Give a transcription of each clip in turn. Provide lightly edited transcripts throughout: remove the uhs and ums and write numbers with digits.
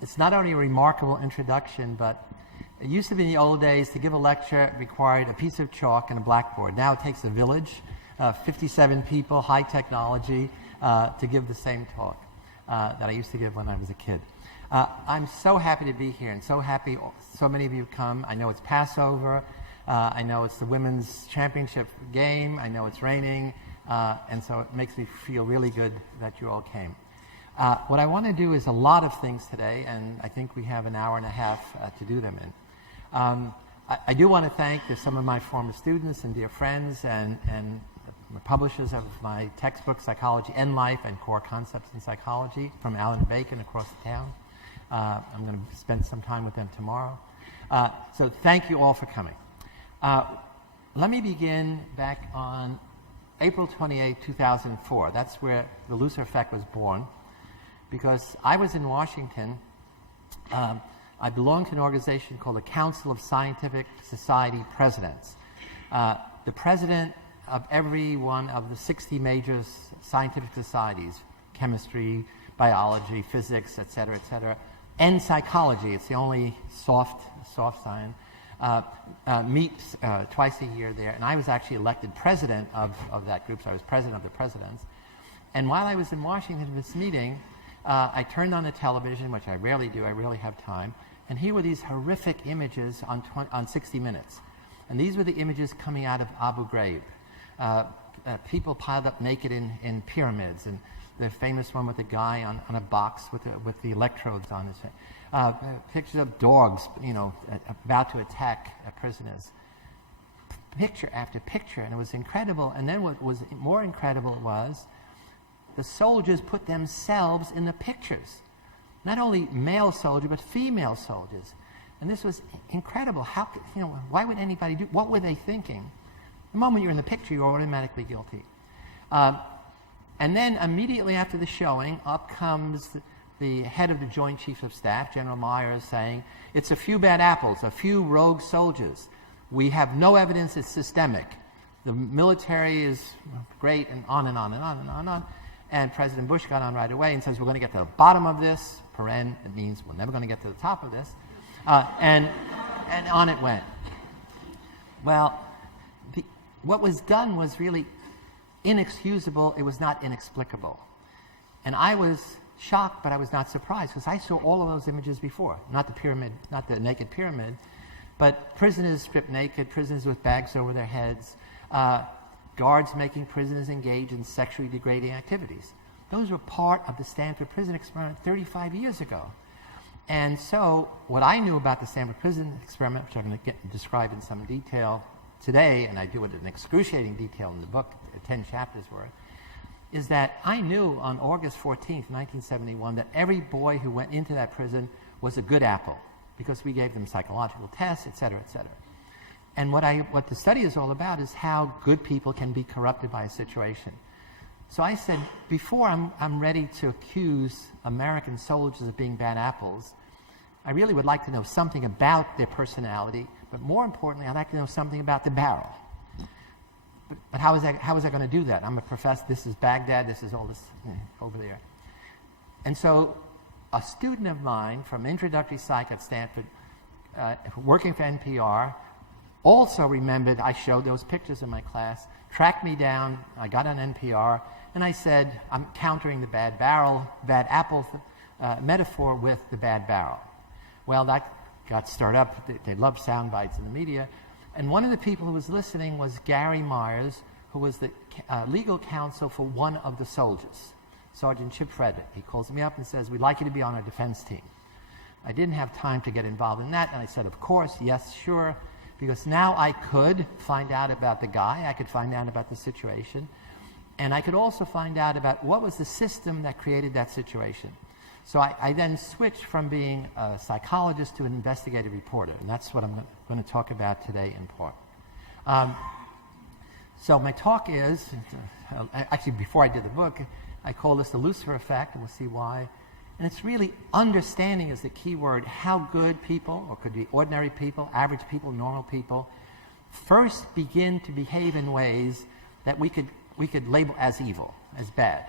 It's not only a remarkable introduction, but it used to be in the old days to give a lecture required a piece of chalk and a blackboard. Now it takes a village, 57 people, high technology, to give the same talk that I used to give when I was a kid. I'm so happy to be here and so happy so many of you come. I know it's Passover. I know it's the women's championship game. I know it's raining. And so it makes me feel really good that you all came. What I want to do is a lot of things today, and I think we have an hour and a half to do them in. I do want to thank some of my former students and dear friends and the publishers of my textbook, Psychology and Life and Core Concepts in Psychology, from Allen and Bacon across the town. I'm going to spend some time with them tomorrow. So thank you all for coming. Let me begin back on April 28, 2004. That's where the Lucifer effect was born. Because I was in Washington, I belonged to an organization called the Council of Scientific Society Presidents. The president of every one of the 60 major scientific societies, chemistry, biology, physics, et cetera, and psychology, it's the only soft science, meets twice a year there. And I was actually elected president of that group, so I was president of the presidents. And while I was in Washington for this meeting, I turned on the television, which I rarely do, I rarely have time, and here were these horrific images on 60 Minutes. And these were the images coming out of Abu Ghraib. People piled up naked in pyramids, and the famous one with the guy on a box with the electrodes on his face. Pictures of dogs, about to attack prisoners. Picture after picture, and it was incredible. And then what was more incredible was the soldiers put themselves in the pictures. Not only male soldiers, but female soldiers. And this was incredible. How, why would anybody do, what were they thinking? The moment you're in the picture, you're automatically guilty. And then immediately after the showing, up comes the head of the Joint Chiefs of Staff, General Myers, saying, it's a few bad apples, a few rogue soldiers. We have no evidence it's systemic. The military is great, and on and on and on and on and on. And President Bush got on right away and says, we're going to get to the bottom of this. Paren, it means we're never going to get to the top of this. And on it went. Well, what was done was really inexcusable. It was not inexplicable. And I was shocked, but I was not surprised, because I saw all of those images before. Not the pyramid, not the naked pyramid, but prisoners stripped naked, prisoners with bags over their heads, guards making prisoners engage in sexually degrading activities. Those were part of the Stanford Prison Experiment 35 years ago. And so what I knew about the Stanford Prison Experiment, which I'm going to describe in some detail today, and I do it in excruciating detail in the book, 10 chapters worth, is that I knew on August 14th, 1971, that every boy who went into that prison was a good apple, because we gave them psychological tests, et cetera, et cetera. And what the study is all about is how good people can be corrupted by a situation. So I said, before I'm ready to accuse American soldiers of being bad apples, I really would like to know something about their personality, but more importantly, I'd like to know something about the barrel. But how is I going to do that? I'm a professor, this is Baghdad, this is all this over there. And so a student of mine from introductory psych at Stanford, working for NPR, also remembered I showed those pictures in my class, tracked me down, I got on NPR, and I said, I'm countering the bad apple metaphor with the bad barrel. Well, that got stirred up. They love sound bites in the media. And one of the people who was listening was Gary Myers, who was the legal counsel for one of the soldiers, Sergeant Chip Frederick. He calls me up and says, we'd like you to be on our defense team. I didn't have time to get involved in that, and I said, of course, yes, sure, because now I could find out about the guy, I could find out about the situation, and I could also find out about what was the system that created that situation. So I then switched from being a psychologist to an investigative reporter, and that's what I'm going to talk about today in part. So my talk is, actually before I did the book, I call this the Lucifer effect, and we'll see why. And it's really understanding is the key word, how good people, or could be ordinary people, average people, normal people, first begin to behave in ways that we could we could label as evil, as bad.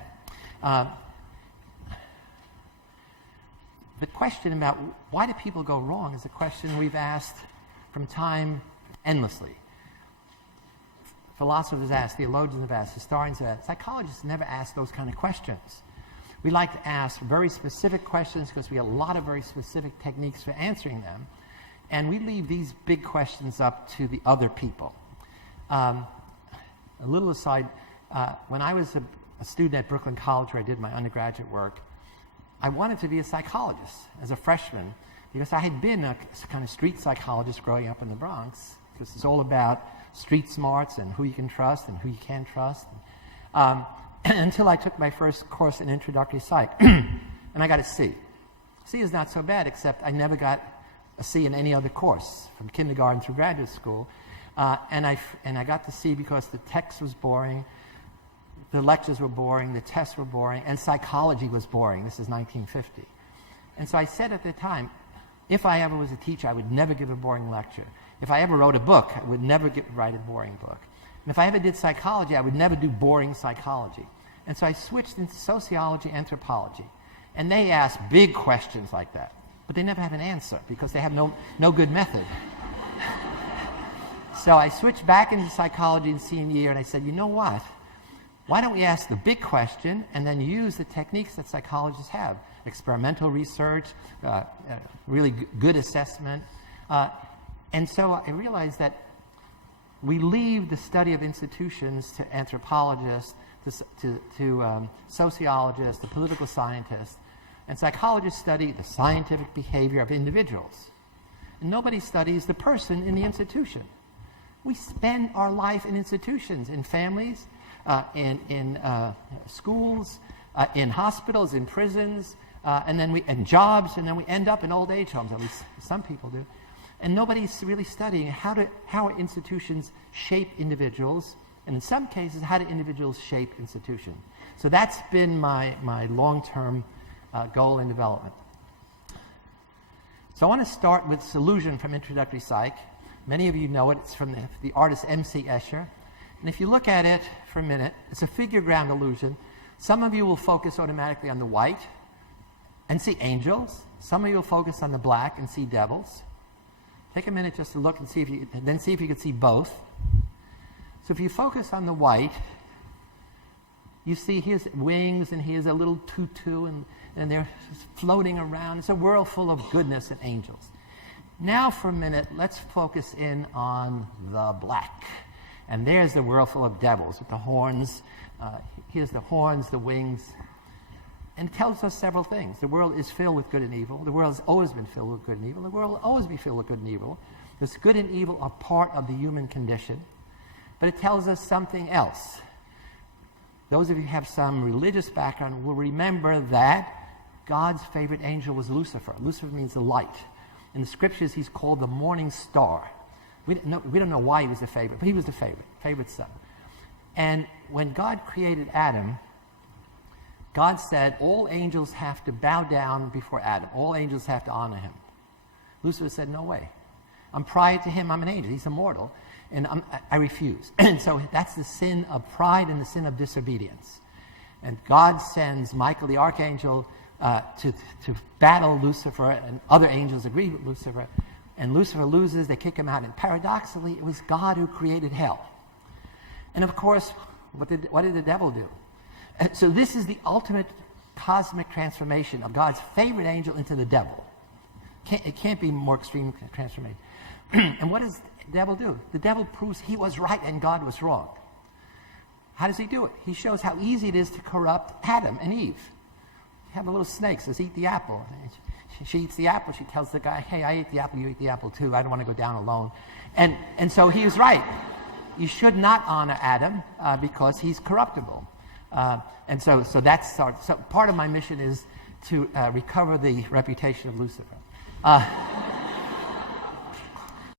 The question about why do people go wrong is a question we've asked from time endlessly. Philosophers ask, theologians have asked, historians have asked. Psychologists never ask those kind of questions. We like to ask very specific questions because we have a lot of very specific techniques for answering them. And we leave these big questions up to the other people. A little aside, when I was a student at Brooklyn College where I did my undergraduate work, I wanted to be a psychologist as a freshman because I had been a kind of street psychologist growing up in the Bronx, because it's all about street smarts and who you can trust and who you can't trust. Until I took my first course in introductory psych, and I got a C. C is not so bad, except I never got a C in any other course, from kindergarten through graduate school. And I got the C because the text was boring, the lectures were boring, the tests were boring, and psychology was boring. This is 1950. And so I said at the time, if I ever was a teacher, I would never give a boring lecture. If I ever wrote a book, I would never write a boring book. And if I ever did psychology, I would never do boring psychology. And so I switched into sociology, anthropology. And they asked big questions like that. But they never have an answer because they have no good method. So I switched back into psychology in senior year, and I said, you know what? Why don't we ask the big question and then use the techniques that psychologists have? Experimental research, really good assessment. And so I realized that we leave the study of institutions to anthropologists, to sociologists, to political scientists, and psychologists study the scientific behavior of individuals. And nobody studies the person in the institution. We spend our life in institutions, in families, in schools, in hospitals, in prisons, and then in jobs, and then we end up in old age homes, at least some people do. And nobody's really studying how institutions shape individuals, and in some cases, how do individuals shape institutions. So that's been my long-term goal in development. So I want to start with Illusion from Introductory Psych. Many of you know it. It's from the artist M.C. Escher. And if you look at it for a minute, it's a figure ground illusion. Some of you will focus automatically on the white and see angels. Some of you will focus on the black and see devils. Take a minute just to look and see if you can see both. So if you focus on the white, you see here's wings and here's a little tutu and they're floating around. It's a world full of goodness and angels. Now for a minute, let's focus in on the black. And there's the world full of devils with the horns. Here's the horns, the wings. And it tells us several things. The world is filled with good and evil. The world has always been filled with good and evil. The world will always be filled with good and evil. This good and evil are part of the human condition. But it tells us something else. Those of you who have some religious background will remember that God's favorite angel was Lucifer. Lucifer means the light. In the scriptures, he's called the morning star. We don't know why he was the favorite, but he was the favorite son. And when God created Adam, God said all angels have to bow down before Adam. All angels have to honor him. Lucifer said, no way. I'm prior to him, I'm an angel. He's immortal. And I refuse. And so that's the sin of pride and the sin of disobedience. And God sends Michael the archangel to battle Lucifer, and other angels agree with Lucifer. And Lucifer loses, they kick him out. And paradoxically, it was God who created hell. And of course, what did the devil do? So this is the ultimate cosmic transformation of God's favorite angel into the devil. It can't be more extreme transformation. And what does the devil do? The devil proves he was right and God was wrong. How does he do it? He shows how easy it is to corrupt Adam and Eve. You have a little snake, says, eat the apple. She eats the apple. She tells the guy, hey, I ate the apple, you eat the apple too. I don't want to go down alone. And so he is right. You should not honor Adam because he's corruptible. And so that's so part of my mission is to recover the reputation of Lucifer.